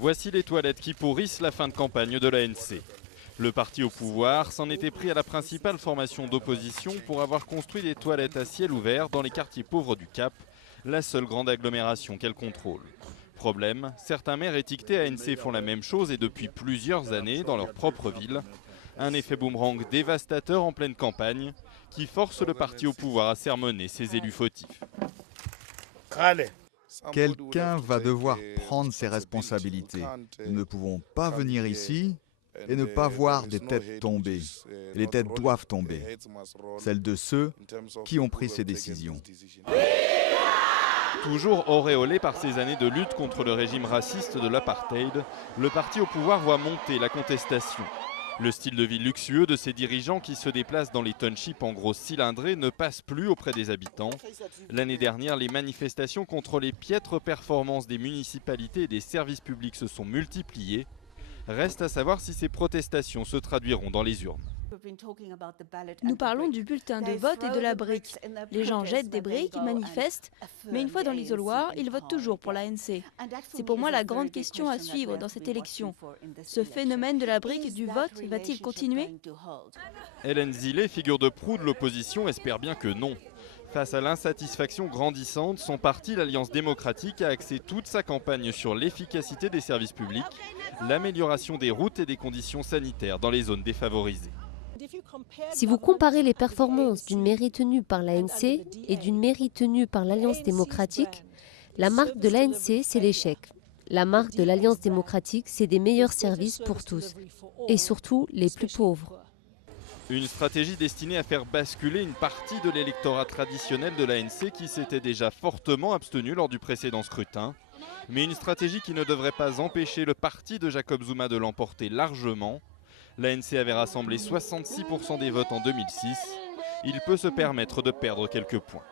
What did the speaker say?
Voici les toilettes qui pourrissent la fin de campagne de l'ANC. Le parti au pouvoir s'en était pris à la principale formation d'opposition pour avoir construit des toilettes à ciel ouvert dans les quartiers pauvres du Cap, la seule grande agglomération qu'elle contrôle. Problème, certains maires étiquetés ANC font la même chose et depuis plusieurs années dans leur propre ville. Un effet boomerang dévastateur en pleine campagne qui force le parti au pouvoir à sermonner ses élus fautifs. Quelqu'un va devoir prendre ses responsabilités. Nous ne pouvons pas venir ici et ne pas voir des têtes tomber. Et les têtes doivent tomber, celles de ceux qui ont pris ces décisions. Toujours auréolé par ces années de lutte contre le régime raciste de l'apartheid, le parti au pouvoir voit monter la contestation. Le style de vie luxueux de ses dirigeants qui se déplacent dans les townships en gros cylindrés ne passe plus auprès des habitants. L'année dernière, les manifestations contre les piètres performances des municipalités et des services publics se sont multipliées. Reste à savoir si ces protestations se traduiront dans les urnes. Nous parlons du bulletin de vote et de la brique. Les gens jettent des briques, manifestent, mais une fois dans l'isoloir, ils votent toujours pour l'ANC. C'est pour moi la grande question à suivre dans cette élection. Ce phénomène de la brique et du vote va-t-il continuer? Hélène Zillet, figure de proue de l'opposition, espère bien que non. Face à l'insatisfaction grandissante, son parti, l'Alliance démocratique, a axé toute sa campagne sur l'efficacité des services publics, l'amélioration des routes et des conditions sanitaires dans les zones défavorisées. Si vous comparez les performances d'une mairie tenue par l'ANC et d'une mairie tenue par l'Alliance démocratique, la marque de l'ANC, c'est l'échec. La marque de l'Alliance démocratique, c'est des meilleurs services pour tous, et surtout les plus pauvres. Une stratégie destinée à faire basculer une partie de l'électorat traditionnel de l'ANC qui s'était déjà fortement abstenu lors du précédent scrutin. Mais une stratégie qui ne devrait pas empêcher le parti de Jacob Zuma de l'emporter largement. L'ANC avait rassemblé 66% des votes en 2006. Il peut se permettre de perdre quelques points.